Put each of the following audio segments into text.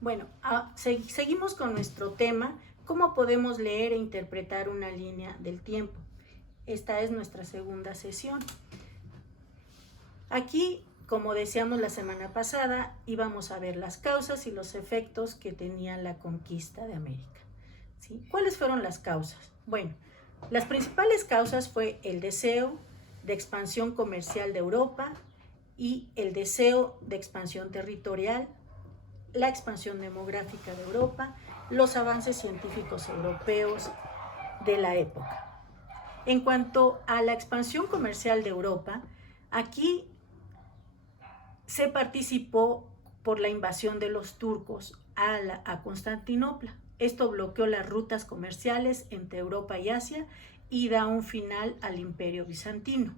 Bueno, seguimos con nuestro tema, ¿cómo podemos leer e interpretar una línea del tiempo? Esta es nuestra segunda sesión. Aquí, como decíamos la semana pasada, íbamos a ver las causas y los efectos que tenía la conquista de América. ¿Sí? ¿Cuáles fueron las causas? Bueno, las principales causas fue el deseo de expansión comercial de Europa y el deseo de expansión territorial, la expansión demográfica de Europa, los avances científicos europeos de la época. En cuanto a la expansión comercial de Europa, aquí se participó por la invasión de los turcos a Constantinopla. Esto bloqueó las rutas comerciales entre Europa y Asia y da un final al Imperio Bizantino.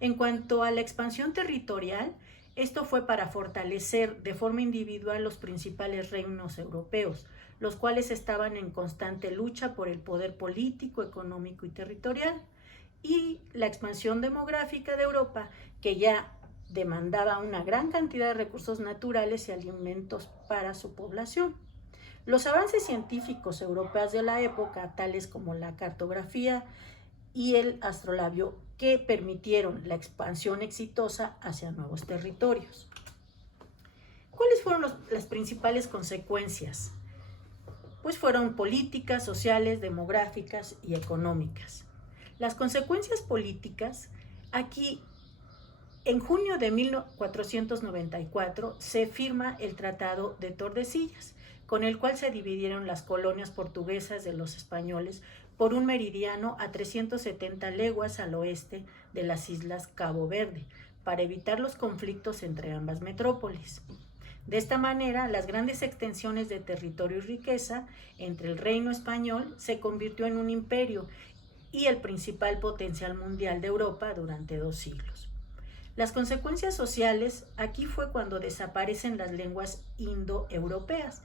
En cuanto a la expansión territorial, esto fue para fortalecer de forma individual los principales reinos europeos, los cuales estaban en constante lucha por el poder político, económico y territorial. Y la expansión demográfica de Europa, que ya demandaba una gran cantidad de recursos naturales y alimentos para su población. Los avances científicos europeos de la época, tales como la cartografía y el astrolabio, que permitieron la expansión exitosa hacia nuevos territorios. ¿Cuáles fueron las principales consecuencias? Pues fueron políticas, sociales, demográficas y económicas. Las consecuencias políticas, aquí en junio de 1494 se firma el Tratado de Tordesillas, con el cual se dividieron las colonias portuguesas de los españoles por un meridiano a 370 leguas al oeste de las islas Cabo Verde, para evitar los conflictos entre ambas metrópolis. De esta manera, las grandes extensiones de territorio y riqueza entre el reino español se convirtió en un imperio y el principal potencial mundial de Europa durante 2 siglos. Las consecuencias sociales, aquí fue cuando desaparecen las lenguas indoeuropeas,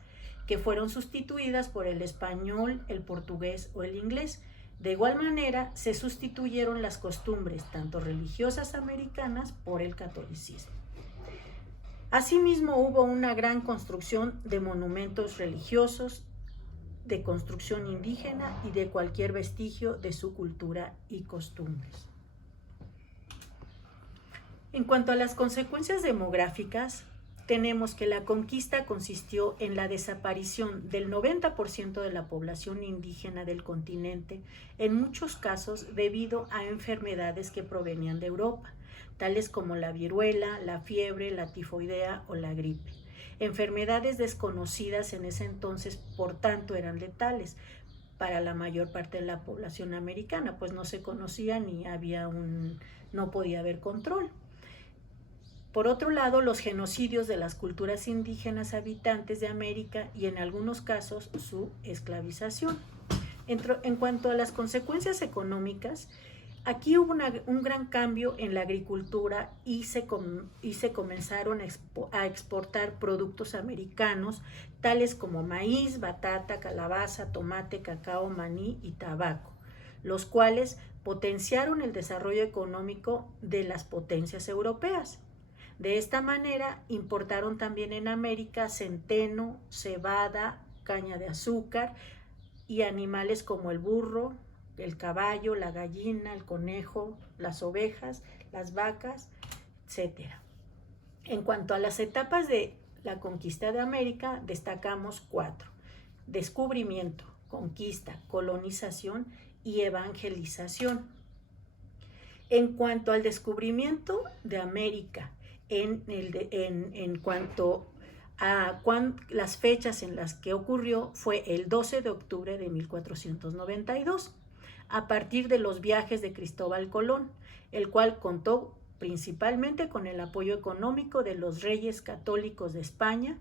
que fueron sustituidas por el español, el portugués o el inglés. De igual manera, se sustituyeron las costumbres, tanto religiosas americanas, por el catolicismo. Asimismo, hubo una gran construcción de monumentos religiosos, de construcción indígena y de cualquier vestigio de su cultura y costumbres. En cuanto a las consecuencias demográficas, tenemos que la conquista consistió en la desaparición del 90% de la población indígena del continente, en muchos casos debido a enfermedades que provenían de Europa, tales como la viruela, la fiebre, la tifoidea o la gripe. Enfermedades desconocidas en ese entonces, por tanto, eran letales para la mayor parte de la población americana, pues no se conocían y no podía haber control. Por otro lado, los genocidios de las culturas indígenas habitantes de América y en algunos casos su esclavización. En cuanto a las consecuencias económicas, aquí hubo un gran cambio en la agricultura y se comenzaron a exportar productos americanos, tales como maíz, batata, calabaza, tomate, cacao, maní y tabaco, los cuales potenciaron el desarrollo económico de las potencias europeas. De esta manera, importaron también en América centeno, cebada, caña de azúcar y animales como el burro, el caballo, la gallina, el conejo, las ovejas, las vacas, etc. En cuanto a las etapas de la conquista de América, destacamos 4: descubrimiento, conquista, colonización y evangelización. En cuanto al descubrimiento de América, en cuanto a las fechas en las que ocurrió, fue el 12 de octubre de 1492, a partir de los viajes de Cristóbal Colón, el cual contó principalmente con el apoyo económico de los reyes católicos de España,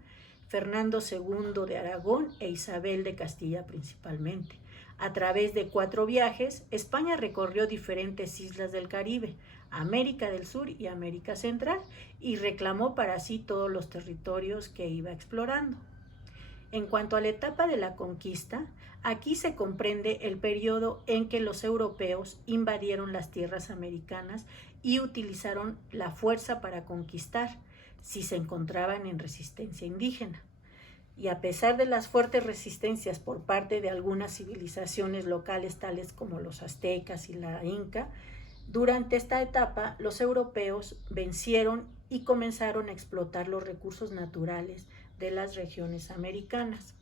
Fernando II de Aragón e Isabel de Castilla principalmente. A través de 4 viajes, España recorrió diferentes islas del Caribe, América del Sur y América Central, y reclamó para sí todos los territorios que iba explorando. En cuanto a la etapa de la conquista, aquí se comprende el periodo en que los europeos invadieron las tierras americanas y utilizaron la fuerza para conquistar, si se encontraban en resistencia indígena. y a pesar de las fuertes resistencias por parte de algunas civilizaciones locales tales como los aztecas y la inca, durante esta etapa los europeos vencieron y comenzaron a explotar los recursos naturales de las regiones americanas.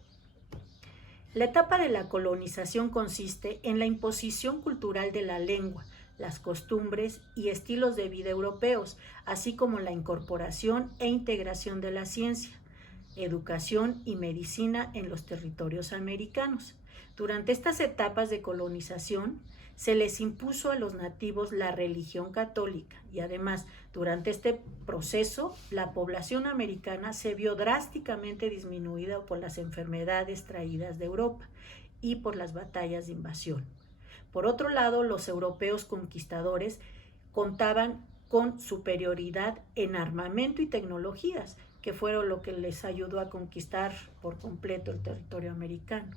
La etapa de la colonización consiste en la imposición cultural de la lengua, las costumbres y estilos de vida europeos, así como la incorporación e integración de la ciencia, educación y medicina en los territorios americanos. Durante estas etapas de colonización, se les impuso a los nativos la religión católica y además, durante este proceso, la población americana se vio drásticamente disminuida por las enfermedades traídas de Europa y por las batallas de invasión. Por otro lado, los europeos conquistadores contaban con superioridad en armamento y tecnologías, que fueron lo que les ayudó a conquistar por completo el territorio americano.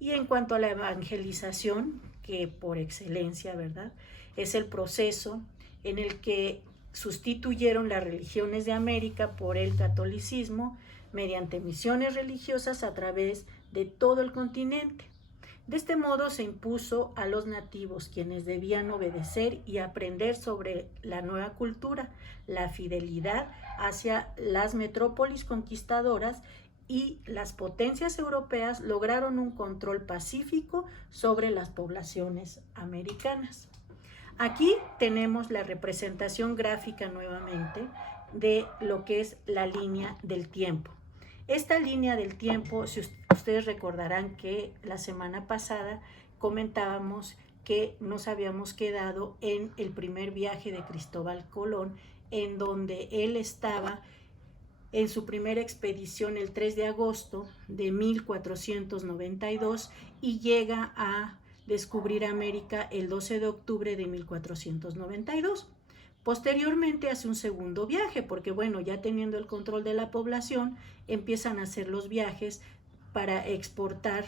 Y en cuanto a la evangelización, que por excelencia, ¿verdad?, es el proceso en el que sustituyeron las religiones de América por el catolicismo mediante misiones religiosas a través de todo el continente. De este modo se impuso a los nativos, quienes debían obedecer y aprender sobre la nueva cultura, la fidelidad hacia las metrópolis conquistadoras, y las potencias europeas lograron un control pacífico sobre las poblaciones americanas. Aquí tenemos la representación gráfica nuevamente de lo que es la línea del tiempo. Esta línea del tiempo, si ustedes recordarán que la semana pasada comentábamos que nos habíamos quedado en el primer viaje de Cristóbal Colón, en donde él estaba en su primera expedición el 3 de agosto de 1492 y llega a descubrir América el 12 de octubre de 1492. Posteriormente hace un segundo viaje, porque bueno, ya teniendo el control de la población, empiezan a hacer los viajes para exportar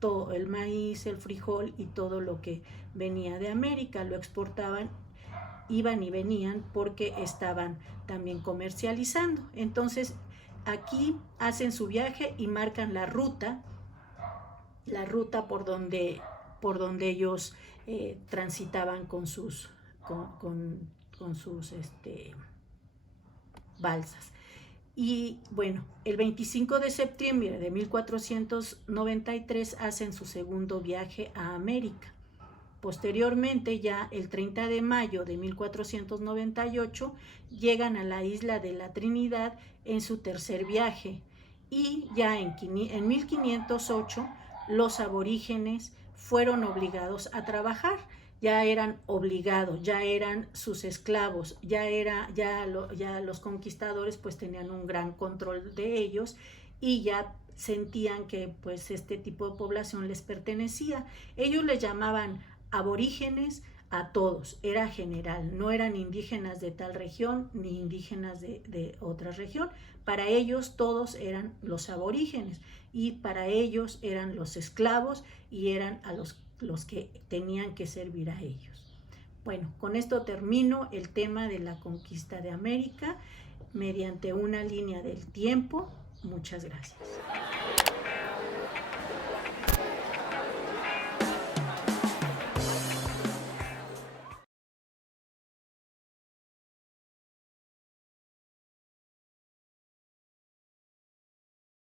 todo el maíz, el frijol y todo lo que venía de América, lo exportaban, iban y venían porque estaban también comercializando. Entonces aquí hacen su viaje y marcan la ruta por donde ellos transitaban con sus balsas. Y bueno, el 25 de septiembre de 1493 hacen su segundo viaje a América. Posteriormente, ya el 30 de mayo de 1498, llegan a la isla de la Trinidad en su tercer viaje, y ya en 1508 los aborígenes fueron obligados a trabajar. Ya eran obligados, ya eran sus esclavos, ya los conquistadores pues tenían un gran control de ellos y ya sentían que pues este tipo de población les pertenecía. Ellos les llamaban aborígenes a todos, era general, no eran indígenas de tal región ni indígenas de otra región. Para ellos todos eran los aborígenes y para ellos eran los esclavos y eran a los que tenían que servir a ellos. Bueno, con esto termino el tema de la conquista de América mediante una línea del tiempo. Muchas gracias.